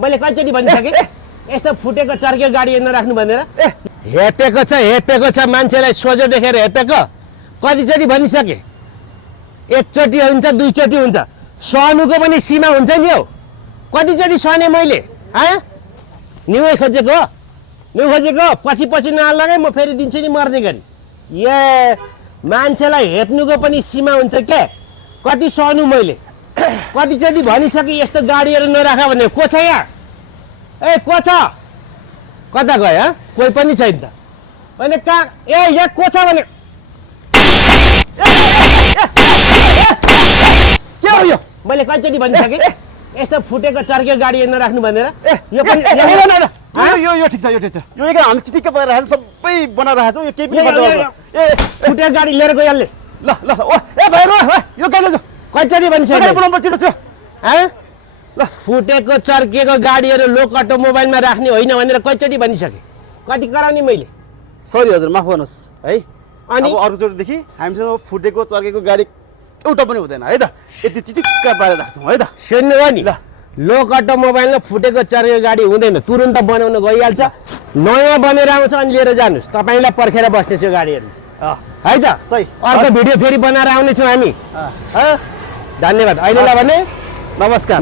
मैले कतिचोटि भनिसकेँ यस्तो फुटेको चर्के गाडी नराख्नु भनेर हेपेको छ मान्छेलाई सोझो देखेर हेपेको कतिचोटि भनिसके एकचोटि हुन्छ दुईचोटि हुन्छ सहनुको पनि सीमा हुन्छ नि हौ कतिचोटि सहने मैले न्युै खोजेको पछि नलगाए म फेरि दिन्छु नि मर्ने गरी मान्छेलाई हेप्नुको पनि सीमा हुन्छ के कति सहनु मैले कतिचोटि भनिसके यस्तो गाडीहरू नराख भने को छ यहाँ को छ कता गयो कोही पनि छैन त अनि कहाँ यहाँ को छ भने के हो यो मैले कतिचोटि भनिसकेँ यस्तो फुटेको चर्के गाडी नराख्नु भनेर यो पनि यो ठिक छ यो एकरा हामी चिटिक्क पाइरहेको सबै बनाइरहेको छौँ यो केही पनि फुटेको गाडी लिएर गइहाल्ने ल भाइ यो गाडी लैजाऊ कतिचोटि भनिसकेँ ल फुटेको चर्केको गाडीहरू लोक अटोमोबाइलमा राख्ने होइन भनेर कतिचोटि भनिसकेँ कति कराउने मैले सरी हजुर माफ गर्नुहोस् है अनि अर्कोचोटिदेखि हामीसँग फुटेको चर्केको गाडी एउटा पनि हुँदैन है त यति चिटिक्क पारेर राख्छौँ है त सुन्नुभयो नि लोक अटोमोबाइलमा फुटेको चर्केको गाडी हुँदैन तुरुन्त बनाउन गइहाल्छ नयाँ बनेर आउँछ अनि लिएर जानुहोस् तपाईँलाई पर्खेर बस्नेछ यो गाडीहरू है त सही अर्को भिडियो फेरि बनाएर आउनेछौँ हामी धन्यवाद अहिले भने नमस्कार